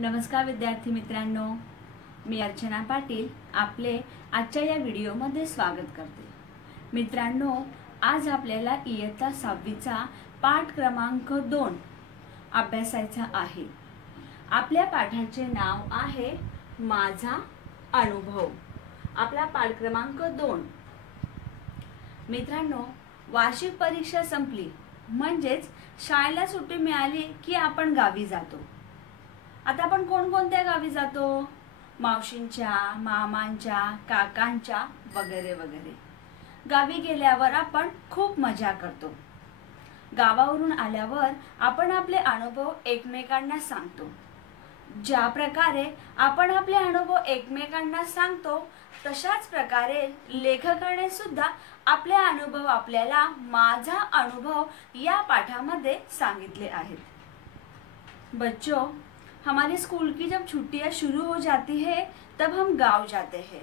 नमस्कार विद्यार्थी मित्रांनो, मी अर्चना पाटील आपले आजच्या या व्हिडिओमध्ये स्वागत करते। मित्रांनो, आज आपल्याला इयत्ता 6वीचा पाठ क्रमांक 2 अभ्यासायचा आहे। आपल्या पाठाचे नाव आहे माझा अनुभव। आपला पाठ क्रमांक 2। मित्रांनो, वार्षिक परीक्षा संपली म्हणजेच शाळेला सुट्टी मिळाली की आपण गावी जातो। आता आपण कोणकोणत्या गावी जातो? मावशींच्या, मामांच्या, काकांच्या वगैरे वगैरे। गावी गेल्यावर आपण खूप मजा करतो। गावावरून आल्यावर आपण आपले अनुभव एकमेकांना सांगतो। ज्या प्रकारे आपण आपले अनुभव एकमेकांना सांगतो तशाच प्रकारे लेखकाने सुद्धा आपले अनुभव आपल्याला माझा अनुभव या पाठामध्ये सांगितले आहेत। बच्चों, हमारे स्कूल की जब छुट्टियां शुरू हो जाती है तब हम गांव जाते हैं।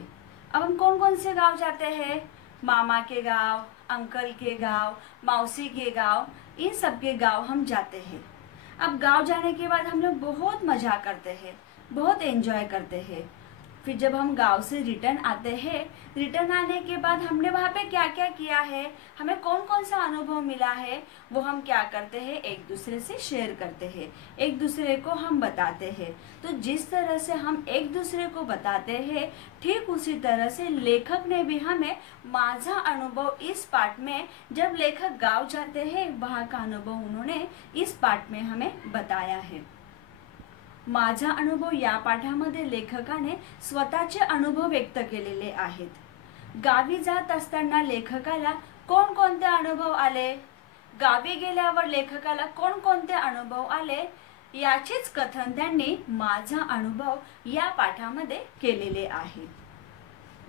अब हम कौन कौन से गांव जाते हैं? मामा के गांव, अंकल के गांव, मौसी के गांव, इन सब के गांव हम जाते हैं। अब गांव जाने के बाद हम लोग बहुत मजा करते हैं, बहुत एंजॉय करते हैं। फिर जब हम गांव से रिटर्न आते हैं, रिटर्न आने के बाद हमने वहाँ पे क्या क्या किया है, हमें कौन कौन सा अनुभव मिला है, वो हम क्या करते हैं, एक दूसरे से शेयर करते हैं, एक दूसरे को हम बताते हैं। तो जिस तरह से हम एक दूसरे को बताते हैं, ठीक उसी तरह से लेखक ने भी हमें माझा अनुभव इस पाठ में, जब लेखक गाँव जाते हैं वहाँ का अनुभव उन्होंने इस पाठ में हमें बताया है। माझा अनुभव या पाठामध्ये लेखकाने स्वतःचे अनुभव व्यक्त केलेले आहेत। गावी जात असताना लेखकाला कोणकोणते अनुभव आले, गावी गेल्यावर लेखकाला कोणकोणते अनुभव आले, याचेच कथन त्यांनी माझा अनुभव या पाठामध्ये केलेले आहे।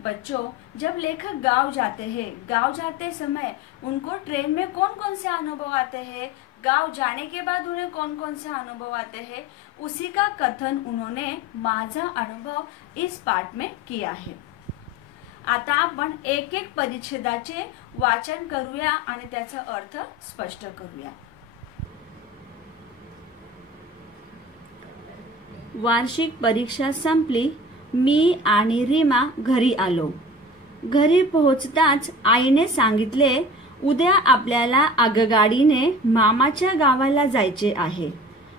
बच्चों, जब लेखक गांव जाते हैं, गांव जाते समय उनको ट्रेन में कौन कौन से अनुभव आते हैं, गांव जाने के बाद उन्हें कौन कौन से अनुभव आते हैं, उसी का कथन उन्होंने माझा अनुभव इस पाठ में किया है। आता आपण एक एक परिच्छेदाचे वाचन करूया आणि त्याचा अर्थ स्पष्ट करूया। वार्षिक परीक्षा संपली, मी आणि रीमा घरी आलो। घरी पोहोचताच आईने सांगितले, उद्या आपल्याला आगगाडीने मामाच्या गावाला जायचे आहे।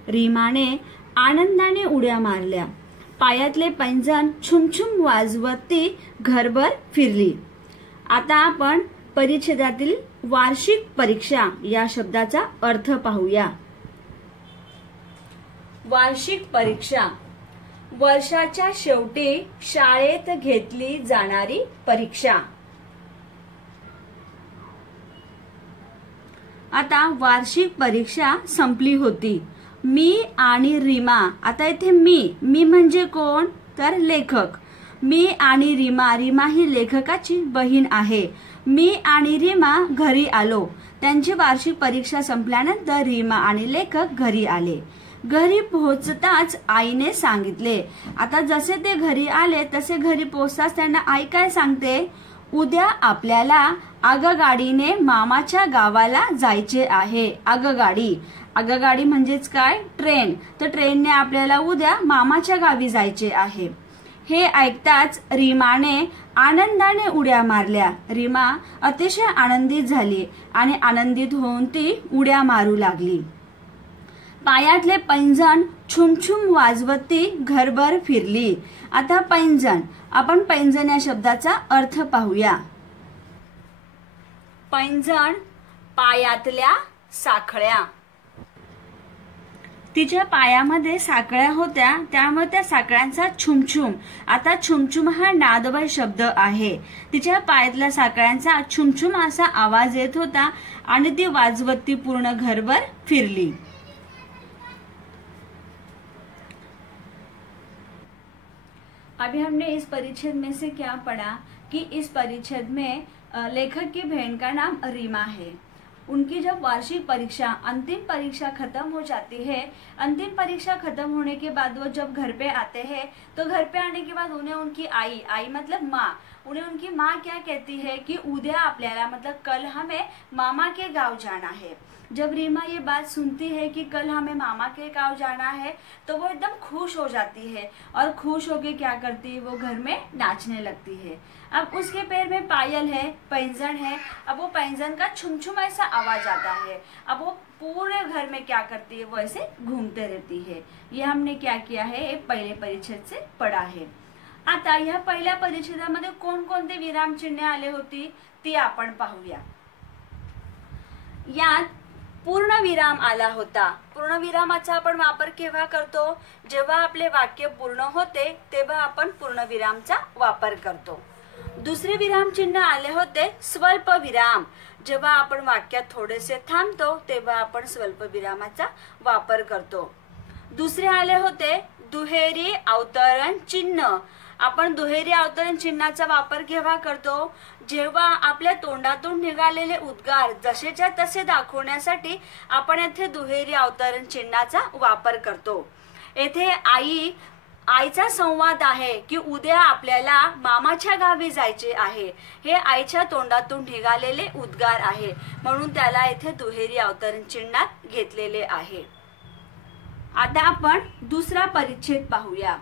रीमाने आनंदाने उड्या मारल्या, पायातले पैंजण छुमछुम वाजवत ती घरभर फिरली। आता आपण परिच्छेदातील वार्षिक परीक्षा या शब्दाचा अर्थ पाहूया। वार्षिक परीक्षा, वर्षाच्या शेवटी शाळेत घेतली जाणारी परीक्षा। आता वार्षिक परीक्षा संपली होती। मी आणि रीमा, आता इथे मी म्हणजे कोण, तर लेखक। मी आणि रीमा, रीमा ही लेखकाची बहीण आहे। मी आणि रीमा घरी आलो। त्यांची वार्षिक परीक्षा संपल्यानंतर रीमा आणि लेखक घरी आले। घरी पोहोचताच आईने सांगितले, आता जसे ते घरी आले तसे घरी पोहोचताच त्यांना आई काय सांगते, उद्या आपल्याला आगगाडीने मामाच्या गावाला जायचे आहे। आगगाडी म्हणजेच काय, ट्रेन। तर ट्रेनने आपल्याला उद्या मामाच्या गावी जायचे आहे। हे ऐकताच रीमाने आनंदाने उड्या मारल्या। रीमा अतिशय आनंदित झाली आणि आनंदित होऊन ती उड्या मारू लागली। पायातले पैंजण छुमछुम वाजवत ती घरभर फिरली। आता पैंजण, आपण पैंजण या शब्दाचा अर्थ पाहूया। पैंजण, पायातल्या साखळ्या। तिच्या पायामध्ये साखळ्या होत्या, त्यामुळे त्या साखळ्यांचा छुमछुम, आता छुमछुम हा नादमय शब्द आहे। तिच्या पायातल्या साखळ्यांचा छुमछुम असा आवाज येत होता आणि ती वाजवत ती पूर्ण घरभर फिरली। अभी हमने इस परिच्छेद में से क्या पढ़ा कि इस परिच्छेद में लेखक की बहन का नाम रीमा है। उनकी जब वार्षिक परीक्षा, अंतिम परीक्षा खत्म हो जाती है, अंतिम परीक्षा खत्म होने के बाद वो जब घर पे आते हैं तो घर पे आने के बाद उन्हें उनकी आई मतलब माँ, उन्हें उनकी माँ क्या कहती है कि उद्या आपल्याला मतलब कल हमें मामा के गांव जाना है। जब रीमा ये बात सुनती है कि कल हमें मामा के गांव जाना है तो वो एकदम खुश हो जाती है और खुश होके क्या करती है, वो घर में नाचने लगती है। अब उसके पैर में पायल है, पैंजन है। अब वो पैंजन का छुमछुम ऐसा आवाज आता है। अब वो पूरे घर में क्या करती है, वो ऐसे घूमते रहती है। ये हमने क्या किया है, एक पहिले परिच्छेद से पढ़ा है। आता ह्या पहिल्या परिच्छेदामध्ये कोणकोणते विराम चिन्हे आले होती ती आपण पाहूया। यात पूर्णविराम आला होता। पूर्णविरामाचा आपण वापर केव्हा करतो, जेव्हा आपले वाक्य पूर्ण होते तेव्हा आपण पूर्णविरामचा वापर करतो। दुसरे विराम चिन्ह आले होते स्वल्प विराम। जेव्हा आपण वाक्यात थोडेसे थांबतो तेव्हा आपण स्वल्प विरामाचा वापर करतो। दुसरे आले होते दुहेरी अवतरण चिन्ह। आपण दुहेरी अवतरण चिन्हाचा वापर केव्हा करतो, जेव्हा आपल्या तोंडातून निघालेले उद्गार जसेच्या तसे दाखवण्यासाठी आपण येथे दुहेरी अवतरण चिन्हाचा वापर करतो। येथे आईचा संवाद आहे की उद्या आपल्याला मामाच्या गावी जायचे आहे। हे आईच्या तोंडातून निघालेले उद्गार आहे, म्हणून त्याला येथे दुहेरी अवतरण चिन्हात घेतलेले आहे। आता आपण दुसरा परिच्छेद पाहूया।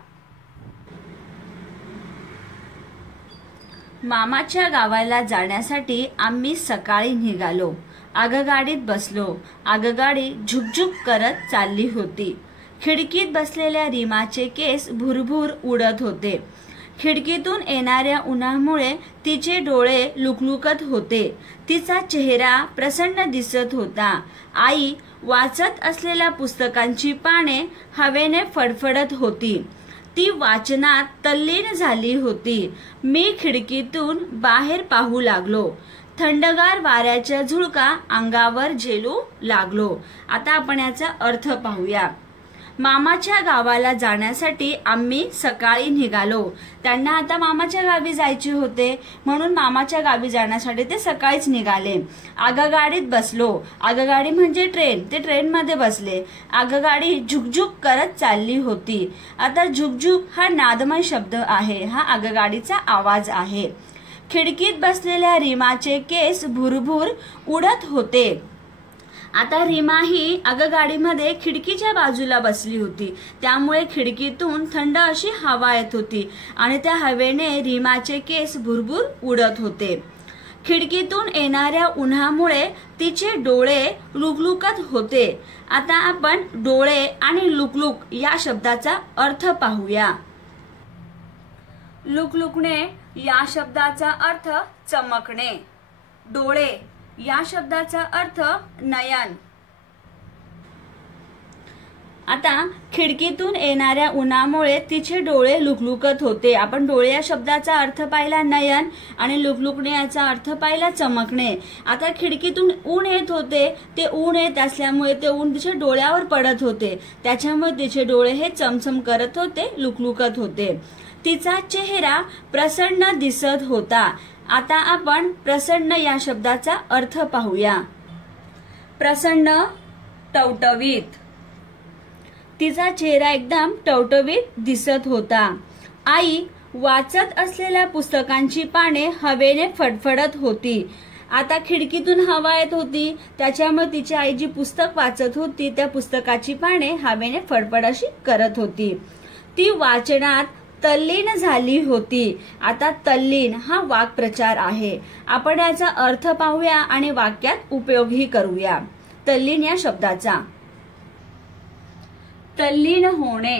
मामाच्या गावाला जाण्यासाठी आम्ही सकाळी निघालो। आगगाडीत बसलो। आगगाडी झुकझुक करत चालली होती। खिडकीत बसलेल्या रीमाचे केस भुरभुर उडत होते। खिडकीतून येणाऱ्या उन्हामुळे तिचे डोळे लुकलुकत होते। तिचा चेहरा प्रसन्न दिसत होता। आई वाचत असलेल्या पुस्तकांची पाने हवेने फडफडत होती। ती वाचनात तल्लीन झाली होती। मी खिडकीतून बाहेर पाहू लागलो। थंडगार वाऱ्याचा झुळका अंगावर झेलू लागलो। आता आपण याचा अर्थ पाहूया। मामाच्या गावाला जाण्यासाठी आम्ही सकाळी निघालो। त्यांना आता मामाच्या गावी जायचे होते, म्हणून मामाच्या गावी जाण्यासाठी ते सकाळीच निघाले। आगगाडीत बसलो। आगगाडी म्हणजे ट्रेन, ते ट्रेन मध्ये बसले। आगगाडी झुकझुक करत चालली होती। आता झुकझुक हा नादमय शब्द आहे, हा आगगाडीचा आवाज आहे। खिडकीत बसलेल्या रीमाचे केस भुरभुर उडत होते। आता रीमा ही आगगाडीमध्ये खिडकीच्या बाजूला बसली होती, त्यामुळे खिडकीतून थंड अशी हवा येत होती आणि त्या हवेने रीमाचे केस भुरभुर उडत होते। खिडकीतून येणाऱ्या उन्हामुळे तिचे डोळे लुकलुकत होते। आता आपण डोळे आणि लुकलुक या शब्दाचा अर्थ पाहूया। लुकलुकणे या शब्दाचा अर्थ चमकणे। डोळे या शब्दाचा अर्थ नयन। आता खिडकीतून येणाऱ्या उन्हामुळे तिचे डोळे लुकलुकत होते। आपण डोळे या शब्दाचा अर्थ पाहिला नयन आणि लुकलुकणे याचा अर्थ पाहिला चमकणे। आता खिडकीतून ऊन येत होते, ते ऊन येत असल्यामुळे ते ऊन तिच्या डोळ्यावर पडत होते, त्याच्यामुळे तिचे डोळे हे चमचम करत होते, लुकलुकत होते। तिचा चेहरा प्रसन्न दिसत होता। आता आपण प्रसन्न या शब्दाचा अर्थ पाहूया। प्रसन्न टवटवीत। तिचा चेहरा एकदम टवटवीत दिसत होता। आई वाचत असलेल्या पुस्तकांची पाने हवेने फडफडत होती। आता खिडकीतून हवा येत होती, त्याच्यामुळे तिची आई जी पुस्तक वाचत होती त्या पुस्तकाची पाने हवेने फडफड अशी करत होती। ती वाचनात तल्लीन झाली होती। आता तल्लीन हा वाक्प्रचार आहे। आपण याचा अर्थ पाहूया आणि वाक्यात उपयोगही करूया। तल्लीन या शब्दाचा तल्लीन होणे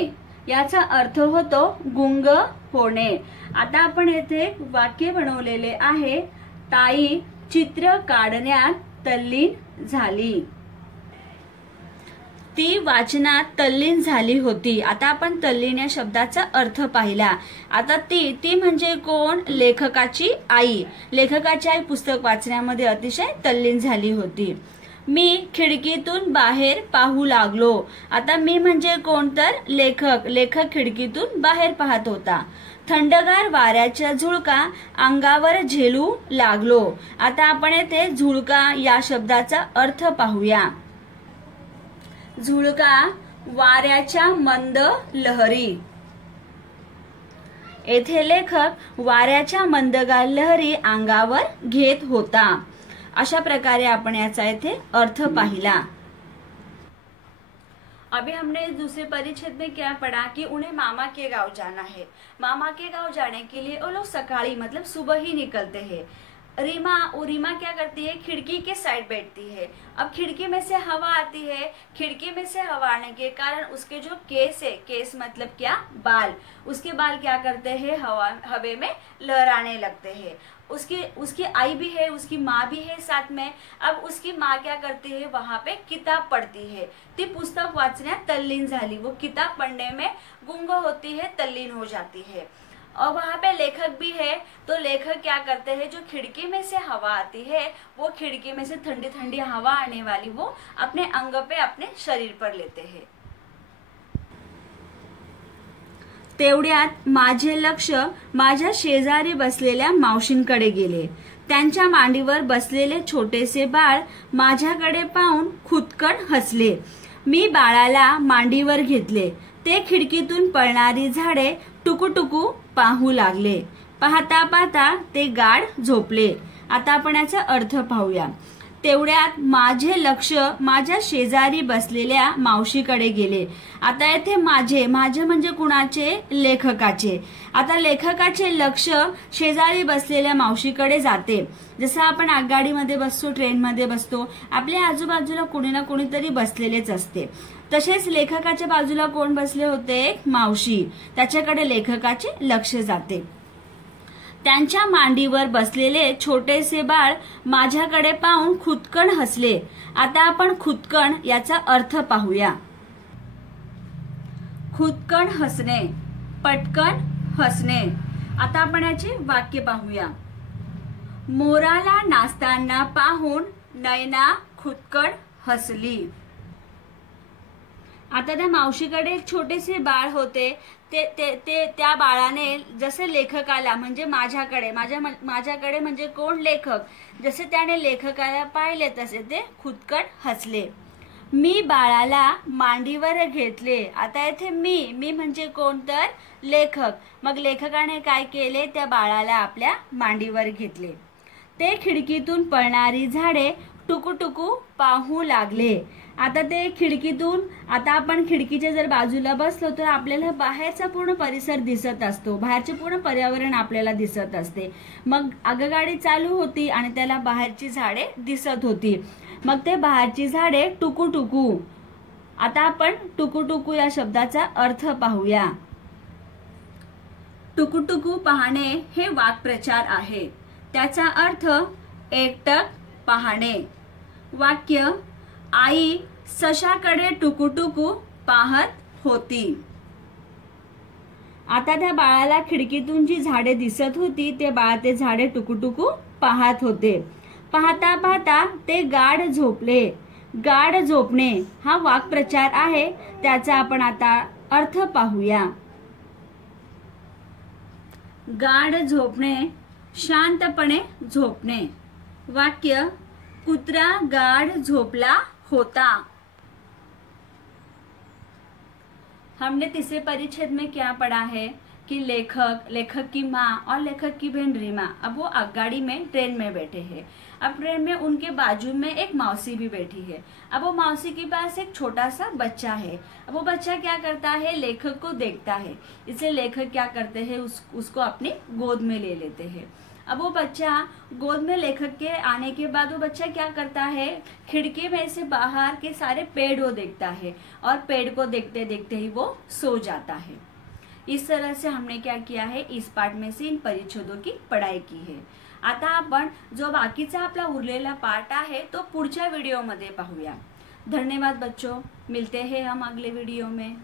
याचा अर्थ होतो गुंग होणे। आता आपण येथे वाक्य बनवलेले आहे। ताई चित्र काढण्यात तल्लीन झाली। ती वाचनात तल्लीन झाली होती। आता आपण तल्लीन या शब्दाचा अर्थ पाहिला। आता ती म्हणजे कोण, लेखकाची आई। लेखकाची आई पुस्तक वाचण्यामध्ये अतिशय तल्लीन झाली होती। मी खिडकीतून बाहेर पाहू लागलो। आता मी म्हणजे कोण, तर लेखक। लेखक खिडकीतून बाहेर पाहत होता। थंडगार वाऱ्याचा झुळका अंगावर झेलू लागलो। आता आपण येथे झुळका या शब्दाचा अर्थ पाहूया। झुळका वाऱ्याच्या मंद लहरी। येथे लेखक वाऱ्याच्या मंदगार लहरी अंगावर घेत होता। अशा प्रकारे आपण याचा इथे अर्थ पाहिला। अभी हमने दूसरे परिच्छेद में क्या पढ़ा कि उन्हें मामा के गांव जाना है। मामा के गांव जाने के लिए वो लोग सकाळी मतलब सुबह ही निकलते हैं। रीमा क्या करती है, खिड़की के साइड बैठती है। अब खिड़की में से हवा आती है, खिड़की में से हवा आने के कारण उसके जो केस है, केस मतलब क्या, बाल, उसके बाल क्या करते हैं, हवे में लहराने लगते हैं। उसकी आई भी है, उसकी माँ भी है साथ में। अब उसकी माँ क्या करती है, वहां पे किताब पढ़ती है। ती पुस्तक वाचण्यात तल्लीन झाली, वो किताब पढ़ने में गुंग होती है, तल्लीन हो जाती है। और वहां पे लेखक भी है, तो लेखक क्या करते हैं, जो खिड़की में से हवा आती है, वो खिड़की में से ठंडी ठंडी हवा आने वाली वो अपने अंग पे, अपने शरीर पर लेते हैं। तेवढ्यात माझे लक्ष माझ्या शेजारी बसलेल्या मावशींकडे गेले। त्यांच्या मांडीवर बसलेले छोटेसे बाळ माझ्याकडे पाहून खुदकन हसले। मी बाळाला मांडीवर घेतले। ते खिडकीतून पळणारी झाडे टुकूटुकू पाहू लागले। पाहता पाहता ते गाढ झोपले। आता आपण याचा अर्थ पाहूया। तेवढ्यात माझे लक्ष माझ्या शेजारी बसलेल्या मावशीकडे गेले। आता येथे माझे म्हणजे कुणाचे, लेखकाचे। आता लेखकाचे लक्ष शेजारी बसलेल्या मावशीकडे जाते। जसं आपण आगगाडीमध्ये बसतो, ट्रेनमध्ये बसतो, आपल्या आजूबाजूला कोणी ना कोणीतरी बसलेलेच असते। तसेच लेखकाच्या बाजूला कोण बसले होते, मावशी, त्याच्याकडे लेखकाचे लक्ष जाते। त्यांच्या मांडीवर बसलेले छोटेसे बाळ माझ्याकडे पाहून खुदकन हसले। आता आपण खुदकन याचा अर्थ पाहूया। खुदकन हसणे, पटकन हसणे। आता आपण याचे वाक्य पाहूया। मोराला नाचताना पाहून नयना खुदकन हसली। आता त्या मावशीकडे एक छोटेसे बाळ होते। ते त्या बाळाने जसे लेखकाला म्हणजे माझ्याकडे म्हणजे कोण, लेखक, जसे त्याने लेखकाला पाहिले तसे ते खुदकन हसले। मी बाळाला मांडीवर घेतले। आता इथे मी म्हणजे कोण, तर लेखक। मग लेखकाने काय केले, त्या बाळाला आपल्या मांडीवर घेतले। ते खिडकीतून पळणारी झाडे टुकूटुकू पाहू लागले। आता ते खिडकीतून, आता आपण खिडकीच्या जर बाजूला बसलो तर आपल्याला बाहेरचा पूर्ण परिसर दिसत असतो, बाहेरचे पूर्ण पर्यावरण आपल्याला दिसत असते। मग आगगाडी चालू होती आणि त्याला बाहेरची झाडे दिसत होती। मग ते बाहेरची झाडे टुकूटुकू। आता आपण टुकूटुकू या शब्दाचा अर्थ पाहूया। टुकूटुकू पाहणे हे वाक्प्रचार आहे। त्याचा अर्थ एकटक पाहणे। वाक्य, आई सशाकडे टुकूटुकू पाहत होती। आता त्या बाळाला खिडकीतून जी झाडे दिसत होती, ते बाळ ते झाडे टुकूटुकू पाहत होते। पाहता पाहता ते गाढ झोपले। गाढ झोपणे हा वाक्प्रचार आहे। त्याचा आपण आता अर्थ पाहूया। गाढ झोपणे, शांतपणे झोपणे। वाक्य, कुत्रा गाढ झोपला होता। हमने तीसरे परिच्छेद में क्या पढ़ा है कि लेखक की माँ और लेखक की बहन रीमा, अब वो आगगाड़ी में, ट्रेन में बैठे हैं। अब ट्रेन में उनके बाजू में एक मौसी भी बैठी है। अब वो मौसी के पास एक छोटा सा बच्चा है। अब वो बच्चा क्या करता है, लेखक को देखता है, इसलिए लेखक क्या करते हैं, उसको अपनी गोद में ले लेते हैं। अब वो बच्चा गोद में लेखक के आने के बाद वो बच्चा क्या करता है, खिड़की में से बाहर के सारे पेड़ वो देखता है और पेड़ को देखते देखते ही वो सो जाता है। इस तरह से हमने क्या किया है, इस पाठ में से इन परिच्छेदों की पढ़ाई की है। आता आपण जो बाकीचा आपला उरलेला पाठ आहे तो पुढच्या व्हिडिओमध्ये पाहूया। धन्यवाद बच्चों, मिलते हैं हम अगले वीडियो में।